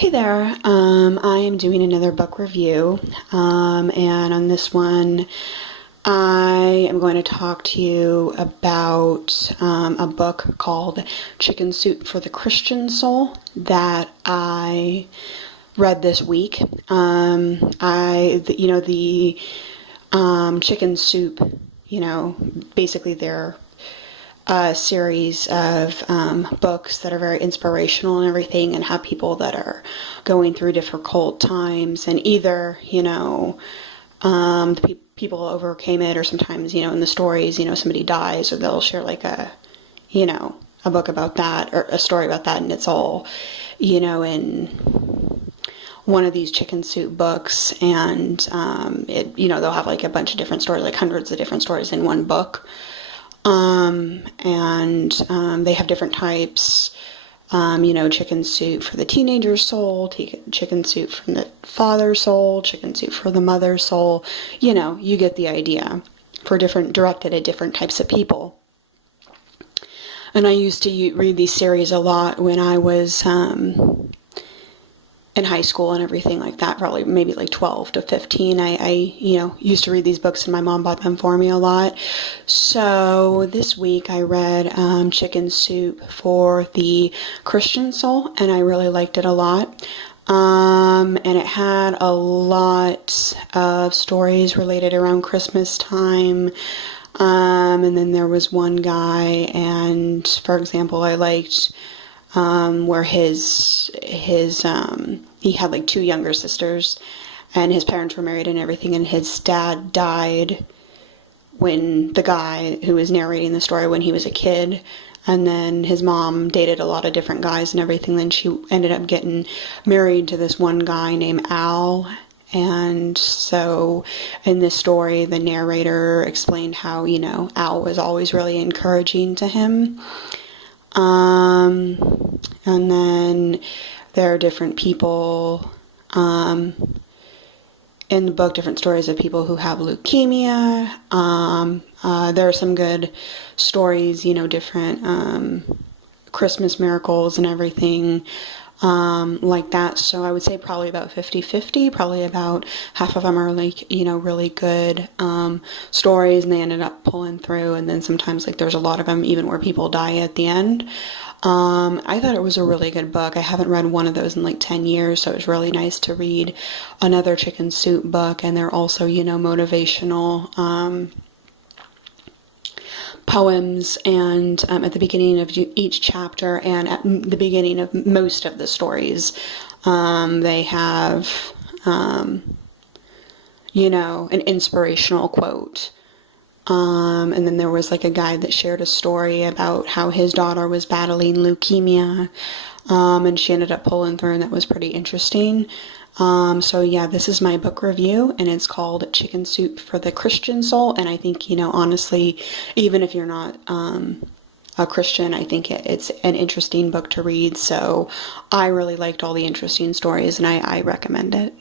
Hey there, I am doing another book review, and on this one, I am going to talk to you about a book called Chicken Soup for the Christian Soul that I read this week. The Chicken Soup, basically they're a series of books that are very inspirational and everything, and have people that are going through difficult times, and either people overcame it, or sometimes in the stories somebody dies, or they'll share like a book about that, or a story about that, and it's all in one of these chicken soup books. And they'll have like a bunch of different stories, like hundreds of different stories in one book. They have different types, chicken soup for the teenager's soul, chicken soup from the father's soul, chicken soup for the mother's soul. You get the idea, directed at different types of people. And I used to read these series a lot when I was, in high school and everything like that, probably maybe like 12 to 15. I used to read these books, and my mom bought them for me a lot. So this week I read Chicken Soup for the Christian Soul, and I really liked it a lot. And it had a lot of stories related around Christmas time. And then there was one guy, and for example, I liked where he had like two younger sisters, and his parents were married and everything, and his dad died when the guy who was narrating the story, when he was a kid, and then his mom dated a lot of different guys and everything. Then she ended up getting married to this one guy named Al. And so in this story, the narrator explained how Al was always really encouraging to him. And then there are different people in the book, different stories of people who have leukemia. There are some good stories, different Christmas miracles and everything like that. So I would say probably about 50-50, probably about half of them are like, really good stories, and they ended up pulling through. And then sometimes like there's a lot of them even where people die at the end. I thought it was a really good book. I haven't read one of those in like 10 years, so it was really nice to read another Chicken Soup book. And they're also, motivational poems, and at the beginning of each chapter and at the beginning of most of the stories, they have, an inspirational quote. And then there was like a guy that shared a story about how his daughter was battling leukemia, and she ended up pulling through, and that was pretty interesting. So yeah, this is my book review, and it's called Chicken Soup for the Christian Soul. And I think, honestly, even if you're not a Christian, I think it's an interesting book to read. So I really liked all the interesting stories, and I recommend it.